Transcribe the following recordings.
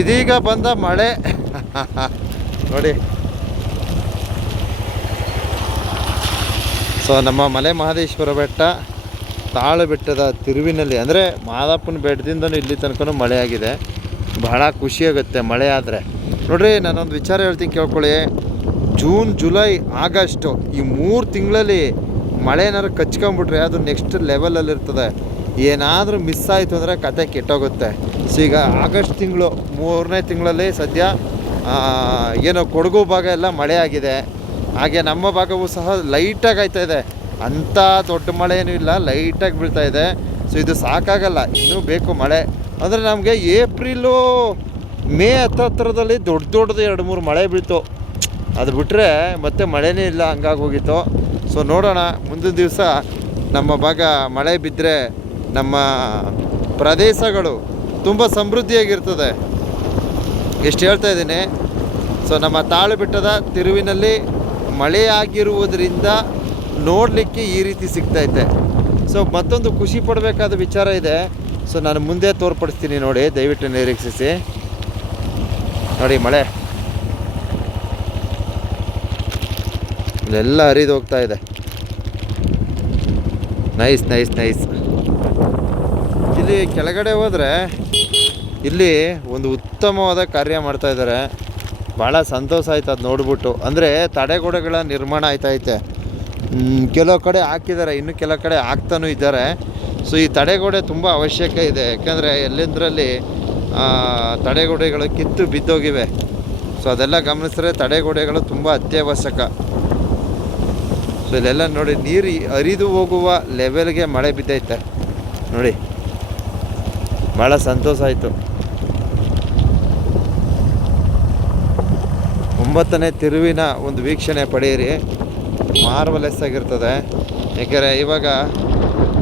ಇದೀಗ ಬಂದ ಮಳೆ ನೋಡಿ. ಸೊ ನಮ್ಮ ಮಲೆ ಮಹದೇಶ್ವರ ಬೆಟ್ಟ ತಾಳು ಬೆಟ್ಟದ ತಿರುವಿನಲ್ಲಿ, ಅಂದರೆ ಮಾದಪ್ಪನ ಬೆಟ್ಟದಿಂದನೂ ಇಲ್ಲಿ ತನಕ ಮಳೆ ಆಗಿದೆ. ಬಹಳ ಖುಷಿಯಾಗುತ್ತೆ ಮಳೆ ಆದರೆ. ನೋಡ್ರಿ, ನಾನೊಂದು ವಿಚಾರ ಹೇಳ್ತೀನಿ, ಕೇಳ್ಕೊಳ್ಳಿ. ಜೂನ್, ಜುಲೈ, ಆಗಸ್ಟು ಈ 3 ತಿಂಗಳಲ್ಲಿ ಮಳೆ ಏನಾದ್ರು ಕಚ್ಕೊಂಬಿಟ್ರೆ ಅದು ನೆಕ್ಸ್ಟ್ ಲೆವೆಲಲ್ಲಿ ಇರ್ತದೆ. ಏನಾದರೂ ಮಿಸ್ ಆಯಿತು ಅಂದರೆ ಕತೆ ಕೆಟ್ಟೋಗುತ್ತೆ. ಸೊ ಈಗ ಆಗಸ್ಟ್ ತಿಂಗಳು 3ನೇ ತಿಂಗಳಲ್ಲಿ ಸದ್ಯ ಏನೋ ಕೊಡಗು ಭಾಗ ಎಲ್ಲ ಮಳೆ ಆಗಿದೆ. ಹಾಗೆ ನಮ್ಮ ಭಾಗವೂ ಸಹ ಲೈಟಾಗಿ ಆಯ್ತಾಯಿದೆ. ಅಂಥ ದೊಡ್ಡ ಮಳೆ ಏನೂ ಇಲ್ಲ, ಲೈಟಾಗಿ ಬೀಳ್ತಾಯಿದೆ. ಸೊ ಇದು ಸಾಕಾಗಲ್ಲ, ಇನ್ನೂ ಬೇಕು ಮಳೆ. ಅಂದರೆ ನಮಗೆ ಏಪ್ರಿಲು ಮೇ ಹತ್ತರದಲ್ಲಿ ದೊಡ್ಡದು 2-3 ಮಳೆ ಬೀಳ್ತು. ಅದು ಬಿಟ್ಟರೆ ಮತ್ತೆ ಮಳೆನೇ ಇಲ್ಲ, ಹಂಗಾಗಿ ಹೋಗಿತ್ತು. ಸೊ ನೋಡೋಣ, ಮುಂದಿನ ದಿವಸ ನಮ್ಮ ಭಾಗ ಮಳೆ ಬಿದ್ದರೆ ನಮ್ಮ ಪ್ರದೇಶಗಳು ತುಂಬ ಸಮೃದ್ಧಿಯಾಗಿರ್ತದೆ. ಎಷ್ಟು ಹೇಳ್ತಾ ಇದ್ದೀನಿ. ಸೊ ನಮ್ಮ ತಾಳು ಬೆಟ್ಟದ ತಿರುವಿನಲ್ಲಿ ಮಳೆಯಾಗಿರುವುದರಿಂದ ನೋಡಲಿಕ್ಕೆ ಈ ರೀತಿ ಸಿಗ್ತೈತೆ. ಸೊ ಮತ್ತೊಂದು ಖುಷಿ ಪಡಬೇಕಾದ ವಿಚಾರ ಇದೆ. ಸೊ ನಾನು ಮುಂದೆ ತೋರ್ಪಡಿಸ್ತೀನಿ ನೋಡಿ, ದಯವಿಟ್ಟು ನಿರೀಕ್ಷಿಸಿ. ನೋಡಿ ಮಳೆ ಇಲ್ಲೆಲ್ಲ ಹರಿದು ಹೋಗ್ತಾ ಇದೆ. ನೈಸ್. ಇಲ್ಲಿ ಕೆಳಗಡೆ ಹೋದರೆ ಇಲ್ಲಿ ಒಂದು ಉತ್ತಮವಾದ ಕಾರ್ಯ ಮಾಡ್ತಾಯಿದ್ದಾರೆ. ಭಾಳ ಸಂತೋಷ ಆಯ್ತು ಅದು ನೋಡ್ಬಿಟ್ಟು. ಅಂದರೆ ತಡೆಗೋಡೆಗಳ ನಿರ್ಮಾಣ ಆಯ್ತೈತೆ. ಕೆಲವು ಕಡೆ ಹಾಕಿದ್ದಾರೆ, ಇನ್ನು ಕೆಲವು ಕಡೆ ಹಾಕ್ತಾನೂ ಇದ್ದಾರೆ. ಸೊ ಈ ತಡೆಗೋಡೆ ತುಂಬ ಅವಶ್ಯಕ ಇದೆ. ಯಾಕೆಂದರೆ ಎಲ್ಲೆಂದರಲ್ಲಿ ತಡೆಗೋಡೆಗಳು ಕಿತ್ತು ಬಿದ್ದೋಗಿವೆ. ಸೊ ಅದೆಲ್ಲ ಗಮನಿಸಿದ್ರೆ ತಡೆಗೋಡೆಗಳು ತುಂಬ ಅತ್ಯವಶ್ಯಕ. ಸೊ ಇಲ್ಲೆಲ್ಲ ನೋಡಿ, ನೀರು ಹರಿದು ಹೋಗುವ ಲೆವೆಲ್ಗೆ ಮಳೆ ಬಿದ್ದೈತೆ ನೋಡಿ. ಭಾಳ ಸಂತೋಷ ಆಯಿತು. 9ನೇ ತಿರುವಿನ ಒಂದು ವೀಕ್ಷಣೆ ಪಡೆಯಿರಿ, ಮಾರ್ವಲೆಸ್ ಆಗಿರ್ತದೆ. ಏಕೆಂದರೆ ಇವಾಗ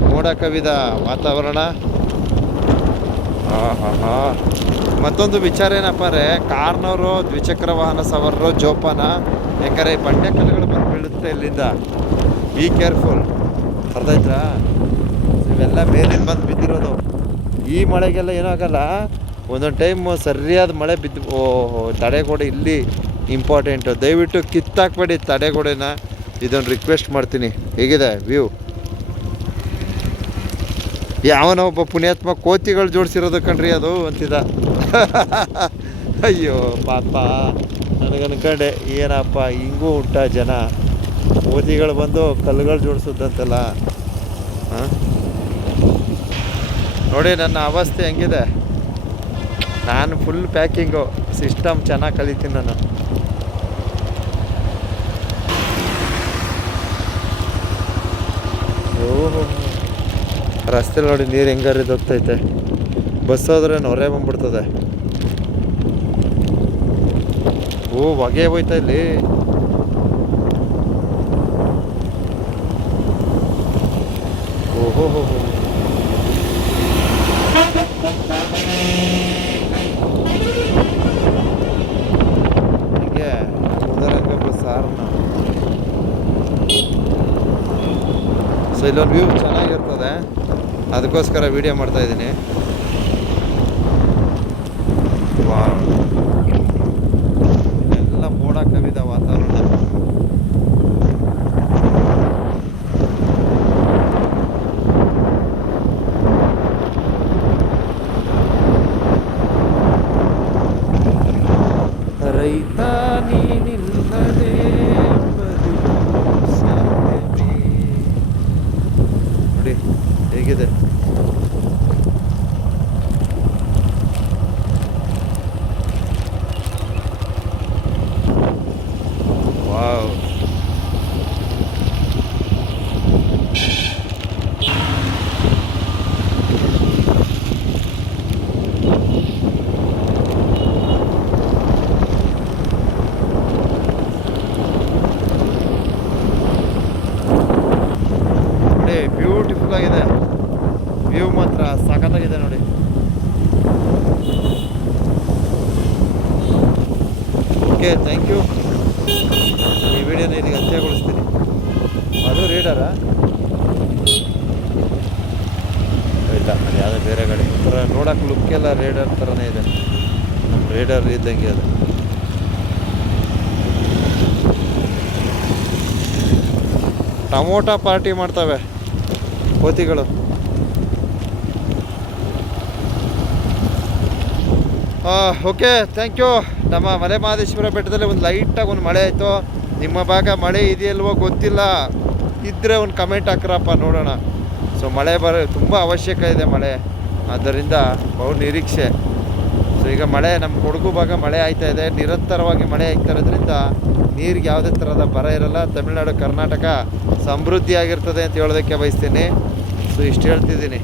ಮೋಡ ಕವಿದ ವಾತಾವರಣ. ಮತ್ತೊಂದು ವಿಚಾರ ಏನಪ್ಪ ಅಂದರೆ, ಕಾರ್ನವರು, ದ್ವಿಚಕ್ರ ವಾಹನ ಸವಾರರು ಜೋಪಾನ. ಯಾಕಂದರೆ ಬಂಡೆ ಕಲ್ಲುಗಳು ಬಂದು ಬೀಳುತ್ತೆ ಇಲ್ಲಿಂದ. ಬಿ ಕೇರ್ಫುಲ್, ಅರ್ಧಾಯ್ತಾ? ಇವೆಲ್ಲ ಮೇಲಿಂದ ಬಂದು ಬಿದ್ದಿರೋದು. ಈ ಮಳೆಗೆಲ್ಲ ಏನಾಗಲ್ಲ, ಒಂದೊಂದು ಟೈಮ್ ಸರಿಯಾದ ಮಳೆ ಬಿದ್ದು ತಡೆಗೋಡೆ ಇಲ್ಲಿ ಇಂಪಾರ್ಟೆಂಟು. ದಯವಿಟ್ಟು ಕಿತ್ತಾಕ್ಬೇಡಿ ತಡೆಗೋಡೆನ, ಇದೊಂದು ರಿಕ್ವೆಸ್ಟ್ ಮಾಡ್ತೀನಿ. ಹೇಗಿದೆ ವ್ಯೂ? ಯಾವನೋ ಒಬ್ಬ ಪುಣ್ಯಾತ್ಮ ಕೋತಿಗಳು ಜೋಡಿಸಿರೋದು ಕಣ್ರಿ ಅದು ಅಂತಿದ. ಅಯ್ಯೋ ಪಾಪ, ನನಗನ್ಕಂಡೆ ಏನಪ್ಪ ಹಿಂಗೂ ಉಂಟ ಜನ. ಕೋತಿಗಳು ಬಂದು ಕಲ್ಲುಗಳು ಜೋಡಿಸೋದಂತಲ್ಲ. ನೋಡಿ ನನ್ನ ಅವಸ್ಥೆ ಹೆಂಗಿದೆ. ನಾನು ಫುಲ್ ಪ್ಯಾಕಿಂಗು, ಸಿಸ್ಟಮ್ ಚೆನ್ನಾಗಿ ಕಲಿತೀನಿ ನಾನು. ಓಹೋ, ರಸ್ತೆ ನೋಡಿ ನೀರು ಹೆಂಗಾರಿದ್ದು ಹೋಗ್ತೈತೆ. ಬಸ್ ಹೋದ್ರೆ ನೊರೆ ಬಂದ್ಬಿಡ್ತದೆ. ಹೊಗೆ ಹೋಯ್ತಾ ಇಲ್ಲಿ. ಓಹೋ ಹೀಗೆ ಉದರಂಗ ಬಸ್ ಆರ್ನ. ಸೊ ಇಲ್ಲೊಂದು ವ್ಯೂ ಚೆನ್ನಾಗಿರ್ತದೆ, ಅದಕ್ಕೋಸ್ಕರ ವಿಡಿಯೋ ಮಾಡ್ತಾಯಿದ್ದೀನಿ. ಎಲ್ಲ ಮೋಡ ಕವಿದ ವಾತಾವರಣ. ರೈತ ನೀನಿಲ್ಲದೆ ನೋಡಿ ಹೇಗಿದೆ. ವಾವ್, ಬ್ಯೂಟಿಫುಲ್ ಆಗಿದೆ ವ್ಯೂ, ಮಾತ್ರ ಸಖತ್ತಾಗಿದೆ ನೋಡಿ. Okay, thank you. ಈ ವಿಡಿಯೋನ ಇಲ್ಲಿಗೆ ಅಂತ್ಯಗೊಳಿಸ್ತೀನಿ. ಅದು ರೀಡರಾ ಇಲ್ಲ, ಅದು ಯಾವುದೋ ಬೇರೆ ಗಾಡಿ. ಒಂಥರ ನೋಡೋಕೆ ಲುಕ್ಕೆಲ್ಲ ರೇಡರ್ ಥರನೇ ಇದೆ. ನಮ್ಮ ರೇಡರ್ ಇದ್ದಂಗೆ ಅದು. ಟೊಮೊಟೊ ಪಾರ್ಟಿ ಮಾಡ್ತವೆ ಕೋತಿಗಳು. Okay, thank you. ನಮ್ಮ ಮಲೆ ಮಹದೇಶ್ವರ ಬೆಟ್ಟದಲ್ಲಿ ಒಂದು ಲೈಟಾಗಿ ಒಂದು ಮಳೆ ಆಯಿತು. ನಿಮ್ಮ ಭಾಗ ಮಳೆ ಇದೆಯಲ್ವೋ ಗೊತ್ತಿಲ್ಲ, ಇದ್ದರೆ ಒಂದು ಕಮೆಂಟ್ ಹಾಕ್ರಪ್ಪ ನೋಡೋಣ. ಸೊ ಮಳೆ ತುಂಬ ಅವಶ್ಯಕ ಇದೆ ಮಳೆ, ಆದ್ದರಿಂದ ಬಹು ನಿರೀಕ್ಷೆ. ಸೊ ಈಗ ಮಳೆ ನಮ್ಮ ಕೊಡಗು ಭಾಗ ಮಳೆ ಆಯ್ತಾ ಇದೆ, ನಿರಂತರವಾಗಿ ಮಳೆ ಆಗ್ತಾ ಇರೋದ್ರಿಂದ ನೀರಿಗೆ ಯಾವುದೇ ಥರದ ಬರ ಇರಲ್ಲ. ತಮಿಳುನಾಡು ಕರ್ನಾಟಕ ಸಮೃದ್ಧಿಯಾಗಿರ್ತದೆ ಅಂತ ಹೇಳೋದಕ್ಕೆ ಬಯಸ್ತೀನಿ. ಸೊ ಇಷ್ಟು ಹೇಳ್ತಿದ್ದೀನಿ.